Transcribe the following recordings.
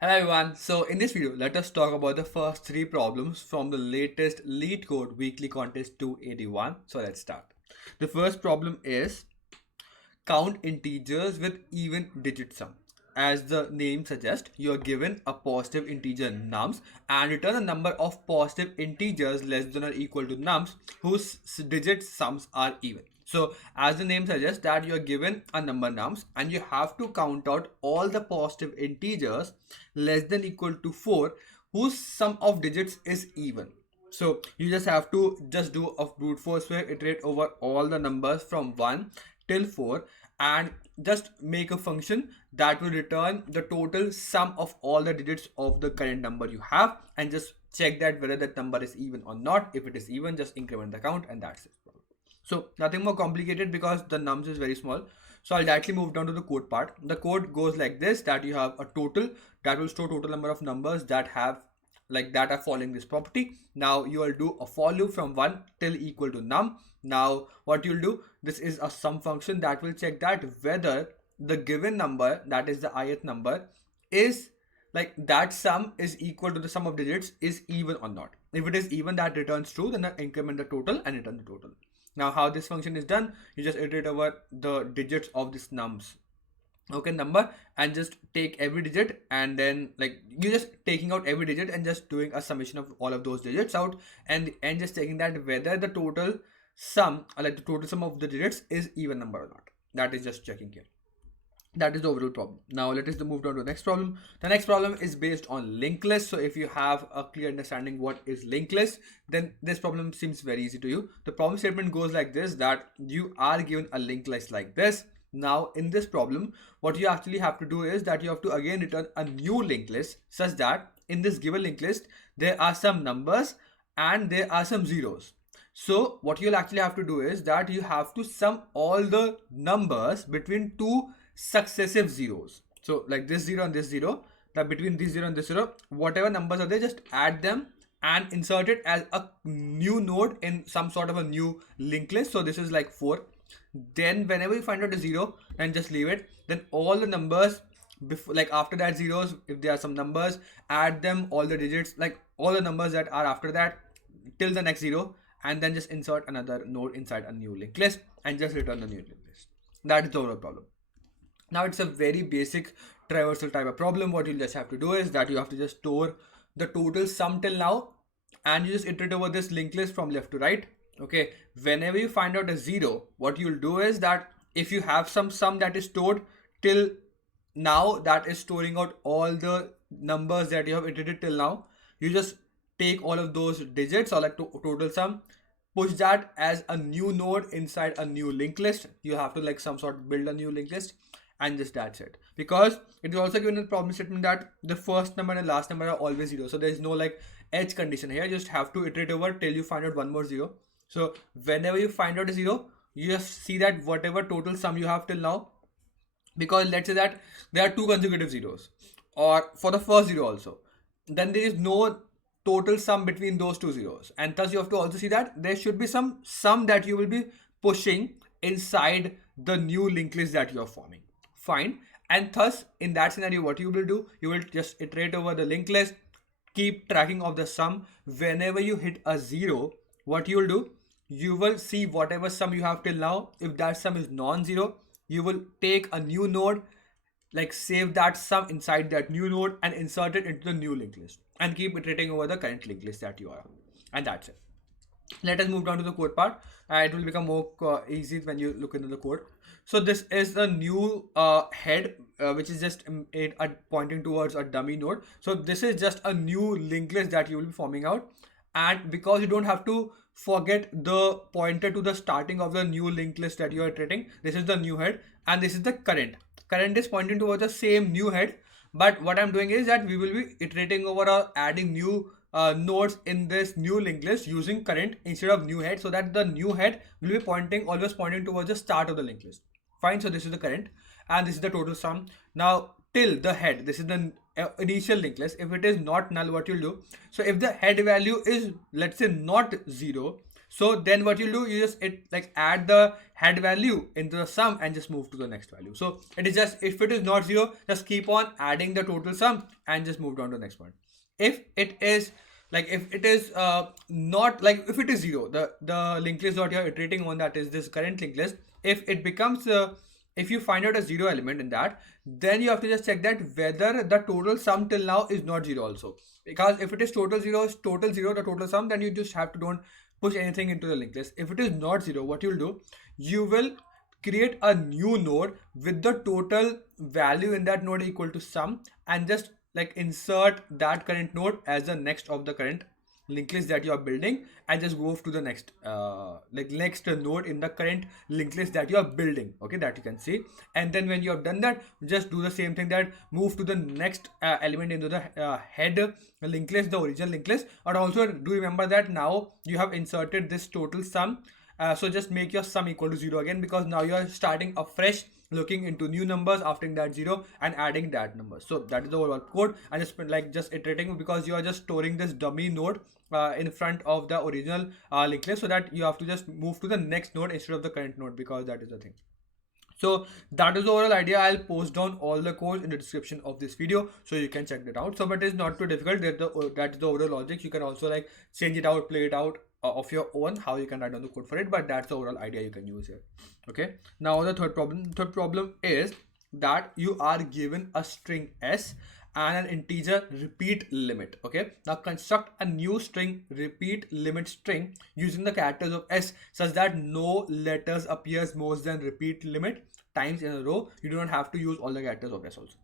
Hello everyone. So in this video, let us talk about the first three problems from the latest LeetCode weekly contest 281. So let's start. The first problem is count integers with even digit sum. As the name suggests, you are given a positive integer nums and return a number of positive integers less than or equal to nums whose digit sums are even. So as the name suggests that you are given a number nums and you have to count out all the positive integers less than equal to 4 whose sum of digits is even. So you just have to just do a brute force way, iterate over all the numbers from 1 till 4 and just make a function that will return the total sum of all the digits of the current number you have and just check that whether that number is even or not. If it is even, just increment the count and that's it. So nothing more complicated because the nums is very small. So I'll directly move down to the code part. The code goes like this, that you have a total that will store total number of numbers that have that are following this property. Now you will do a for loop from 1 till equal to num. Now what you'll do, this is a sum function that will check that whether the given number, that is the ith number, is that sum is equal to the sum of digits is even or not. If it is even, that returns true, then increment the total and return the total. Now how this function is done, you just iterate over the digits of this nums number and just take every digit and then you just taking out every digit and just doing a summation of all of those digits out and just checking that whether the total sum the total sum of the digits is even number or not. That is just checking here. That is the overall problem. Now let us move down to the next problem. The next problem is based on linked list. So if you have a clear understanding what is linked list, then this problem seems very easy to you. The problem statement goes like this, that you are given a linked list like this. Now in this problem, what you actually have to do is that you have to again return a new linked list such that in this given linked list, there are some numbers and there are some zeros. So what you'll actually have to do is that you have to sum all the numbers between two successive zeros. So like this zero and this zero, that between this zero and this zero, whatever numbers are there, just add them and insert it as a new node in some sort of a new linked list. So this is like 4. Then whenever you find out a zero, then just leave it. Then all the numbers before, after that zeros, if there are some numbers, add them, all the digits, all the numbers that are after that till the next zero, and then just insert another node inside a new linked list and just return the new linked list. That is the overall problem. Now it's a very basic traversal type of problem. What you'll just have to do is that you have to just store the total sum till now and you just iterate over this linked list from left to right. Okay, whenever you find out a zero, what you'll do is that if you have some sum that is stored till now, that is storing out all the numbers that you have iterated till now, you just take all of those digits or total sum, push that as a new node inside a new linked list. You have to some sort build a new linked list and just that's it, because it is also given in the problem statement that the first number and the last number are always zero. So there is no edge condition here. You just have to iterate over till you find out one more zero. So whenever you find out a zero, you just see that whatever total sum you have till now, because let's say that there are two consecutive zeros or for the first zero also, then there is no total sum between those two zeros, and thus you have to also see that there should be some sum that you will be pushing inside the new linked list that you are forming. Fine. And thus in that scenario, what you will do, you will just iterate over the linked list, keep tracking of the sum. Whenever you hit a zero, what you will do, you will see whatever sum you have till now. If that sum is non-zero, you will take a new node, save that sum inside that new node and insert it into the new linked list and keep iterating over the current linked list that you are. And that's it. Let us move down to the code part. It will become more easy when you look into the code. So this is the new head, which is just pointing towards a dummy node. So this is just a new linked list that you will be forming out. And because you don't have to forget the pointer to the starting of the new linked list that you are iterating, this is the new head and this is the current. Current is pointing towards the same new head. But what I'm doing is that we will be iterating over or adding new nodes in this new linked list using current instead of new head, so that the new head will be always pointing towards the start of the linked list. Fine. So this is the current and this is the total sum. Now till the head, this is the initial linked list. If it is not null, what you'll do, so if the head value is, let's say, not 0, So then what you do, you just add the head value into the sum and just move to the next value. So it is just, if it is not 0, just keep on adding the total sum and just move down to the next one. If it is not, like if it is 0, the linked list that you are iterating on, that is this current linked list, if it becomes if you find out a 0 element in that, then you have to just check that whether the total sum till now is not 0 also. Because if it is total 0, the total sum, then you just have to don't push anything into the linked list. If it is not 0, what you'll do, you will create a new node with the total value in that node equal to sum, and just insert that current node as the next of the current linked list that you are building, and just go to the next next node in the current linked list that you are building, okay, that you can see. And then when you have done that, just do the same thing, that move to the next element into the head linked list, the original linked list. And also do remember that now you have inserted this total sum, so just make your sum equal to 0 again, because now you are starting afresh, looking into new numbers after that 0 and adding that number. So that is the overall code. And just iterating, because you are just storing this dummy node in front of the original linked list, so that you have to just move to the next node instead of the current node, because that is the thing. So that is the overall idea. I'll post down all the codes in the description of this video, so you can check that out. So but it's not too difficult. That's the overall logic. You can also change it out, play it out of your own, how you can write down the code for it, but that's the overall idea you can use here. Okay, now the third problem is that you are given a string s and an integer repeat limit. Okay, now construct a new string repeat limit string using the characters of s such that no letters appears more than repeat limit times in a row. You do not have to use all the characters of s also.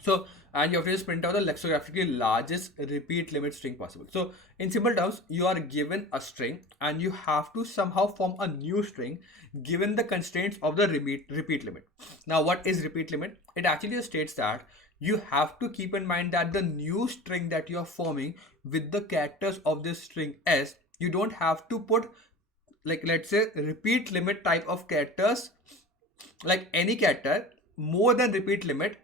So, and you have to just print out the lexicographically largest repeat limit string possible. So in simple terms, you are given a string and you have to somehow form a new string given the constraints of the repeat limit. Now what is repeat limit? It actually states that you have to keep in mind that the new string that you are forming with the characters of this string s, you don't have to put let's say repeat limit type of characters, like any character more than repeat limit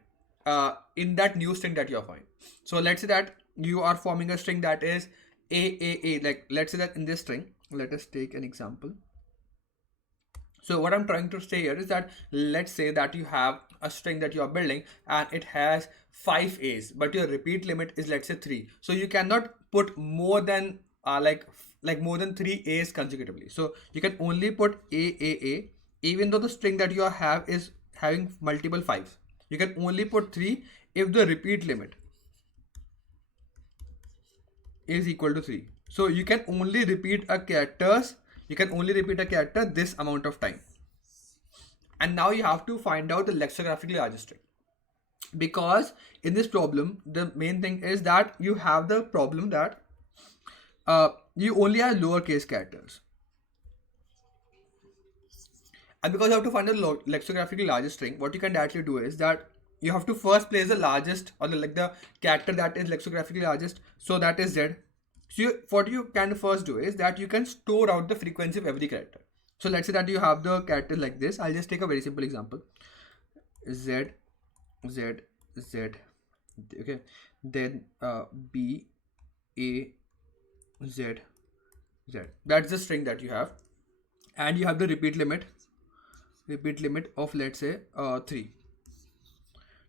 in that new string that you are forming. So let's say that you are forming a string that is AAA, let's say that in this string, let us take an example. So what I'm trying to say here is that let's say that you have a string that you are building and it has 5 A's, but your repeat limit is let's say 3. So you cannot put more than more than 3 A's consecutively. So you can only put AAA, even though the string that you have is having multiple 5s. You can only put 3 if the repeat limit is equal to 3. So you can only repeat a character this amount of time. And now you have to find out the lexicographically largest string, because in this problem the main thing is that you have the problem that you only have lowercase characters. And because you have to find the lexicographically largest string, what you can directly do is that you have to first place the largest, or the character that is lexicographically largest, so that is z. So what you can first do is that you can store out the frequency of every character. So let's say that you have the character like this. I'll just take a very simple example. Z, Z, Z. Okay. Then B, A, Z, Z. That's the string that you have. And you have the repeat limit of let's say 3.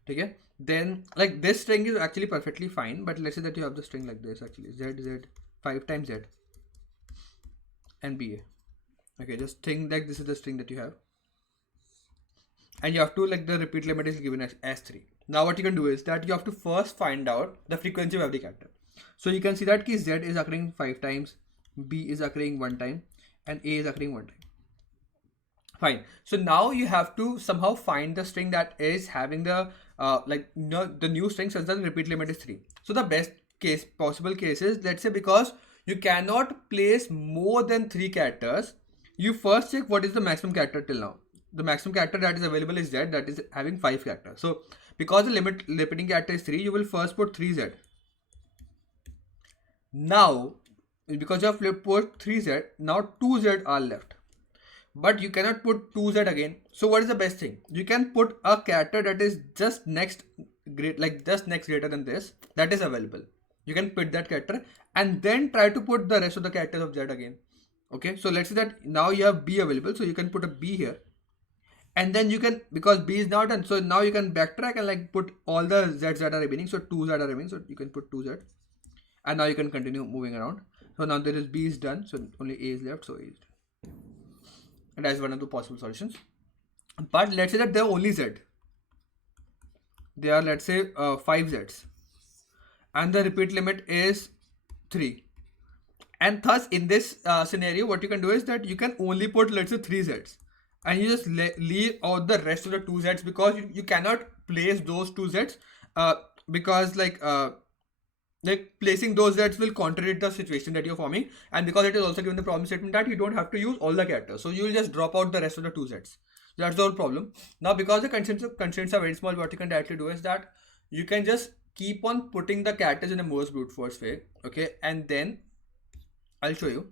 Okay. Then this string is actually perfectly fine, but let's say that you have the string like this, actually Z, Z, 5 times Z and BA. Okay, just think that this is the string that you have, and you have to the repeat limit is given as 3. Now what you can do is that you have to first find out the frequency of every character. So you can see that Z is occurring 5 times, B is occurring 1 time, and A is occurring 1 time. Fine. So now you have to somehow find the string that is having the the new string such that the repeat limit is 3. So the best possible case is, let's say, because you cannot place more than 3 characters, you first check what is the maximum character till now. The maximum character that is available is Z, that is having 5 characters. So because the repeating character is 3, you will first put 3Z. Now because you have put 3Z, now 2Z are left, but you cannot put 2Z again. So what is the best thing? You can put a character that is just next greater than this, that is available. You can put that character and then try to put the rest of the characters of Z again. Okay, so let's say that now you have B available, so you can put a B here, and then you can, because B is now done, so now you can backtrack and like put all the Z's that are remaining, so 2 Z are remaining, so you can put 2 Z, and now you can continue moving around. So now there is B is done, so only A is left, so A is done. And that's one of the possible solutions. But let's say that they're only Z. They are, let's say, 5 Z's, and the repeat limit is 3. And thus, in this scenario, what you can do is that you can only put, let's say, 3 Z's, and you just leave out the rest of the 2 Z's, because you cannot place those 2 Z's because like placing those Z's will contradict the situation that you're forming, and because it is also given the problem statement that you don't have to use all the characters, so you will just drop out the rest of the 2 Z's. That's the whole problem. Now, because the constraints are very small, what you can directly do is that you can just keep on putting the characters in a most brute force way, okay, and then I'll show you.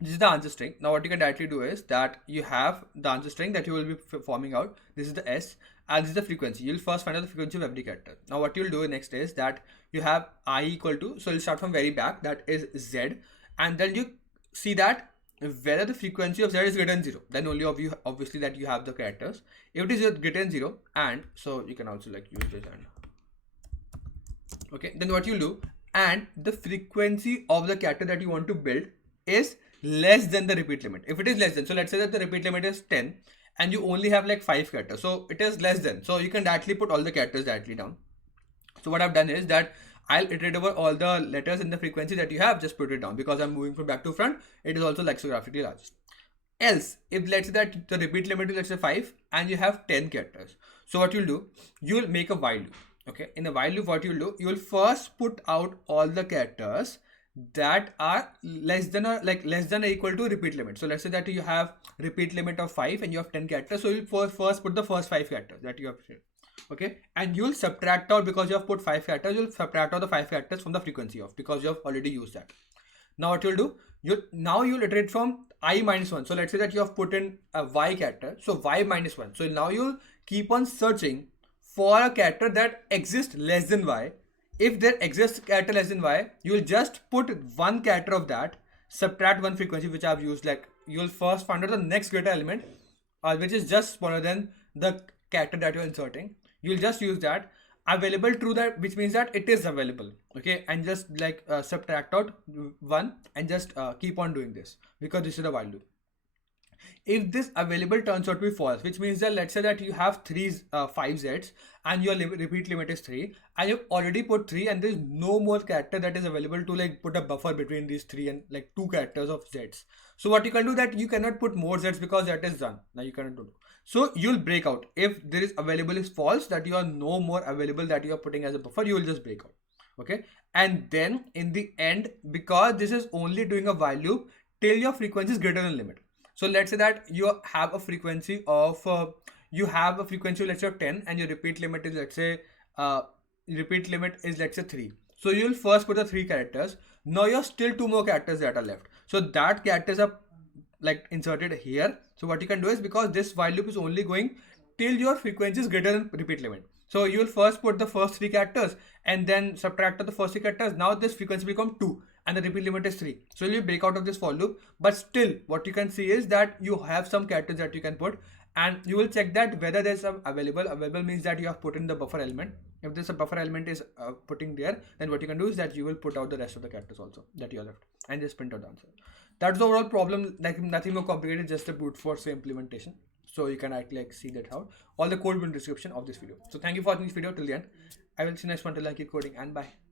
This is the answer string. Now what you can directly do is that you have the answer string that you will be forming out. This is the S, and this is the frequency. You'll first find out the frequency of every character. Now what you'll do next is that you have I equal to, so you'll start from very back, that is Z, and then you see that whether the frequency of Z is greater than 0, then only obviously that you have the characters. If it is greater than 0, and so you can also like use this, and okay, then what you'll do, and the frequency of the character that you want to build is less than the repeat limit. If it is less than, so let's say that the repeat limit is 10 and you only have like 5 characters, so it is less than, so you can directly put all the characters directly down. So what I've done is that I'll iterate over all the letters in the frequency that you have, just put it down, because I'm moving from back to front. It is also lexicographically large. Else, if let's say that the repeat limit is, let's say, 5 and you have 10 characters, so what you'll do, you'll make a while loop. Okay, in a while loop, what you'll do, you'll first put out all the characters that are less than or equal to repeat limit. So let's say that you have repeat limit of 5 and you have 10 characters, so you'll first put the first 5 characters that you have said. Okay, and you'll subtract out, because you have put 5 characters, you'll subtract out the 5 characters from the frequency of, because you have already used that. Now what you'll do, you'll iterate from I minus 1. So let's say that you have put in a Y character, so Y minus 1. So now you'll keep on searching for a character that exists less than Y. If there exists character less than Y, you will just put one character of that, subtract one frequency which I've used. Like, you'll first find out the next greater element, which is just smaller than the character that you're inserting. You'll just use that available true, that which means that it is available. Okay, and just like subtract out one and just keep on doing this, because this is the while loop. If this available turns out to be false, which means that let's say that you have 5 Z's and your repeat limit is 3, and you've already put 3 and there's no more character that is available to like put a buffer between these 3 and like 2 characters of Z's. So what you can do, that you cannot put more Z's because that is done. Now you cannot do. So you'll break out. If there is available is false, that you are no more available that you are putting as a buffer, you will just break out. Okay, and then in the end, because this is only doing a while loop till your frequency is greater than limit. So let's say that you have a frequency of let's say of 10, and your repeat limit is let's say 3. So you'll first put the 3 characters. Now you're still 2 more characters that are left. So that characters are like inserted here. So what you can do is, because this while loop is only going till your frequency is greater than repeat limit, so you will first put the first 3 characters and then subtract the first 3 characters. Now this frequency will become 2 and the repeat limit is 3. So you break out of this for loop, but still what you can see is that you have some characters that you can put, and you will check that whether there's some available. Available means that you have put in the buffer element. If there's a buffer element is putting there, then what you can do is that you will put out the rest of the characters also that you are left, and just print out the answer. That's the overall problem. Like, nothing more complicated, just a brute force implementation. So you can actually like see that out. All the code will be in the description of this video. So thank you for watching this video till the end. I will see you next one till I keep coding, and bye.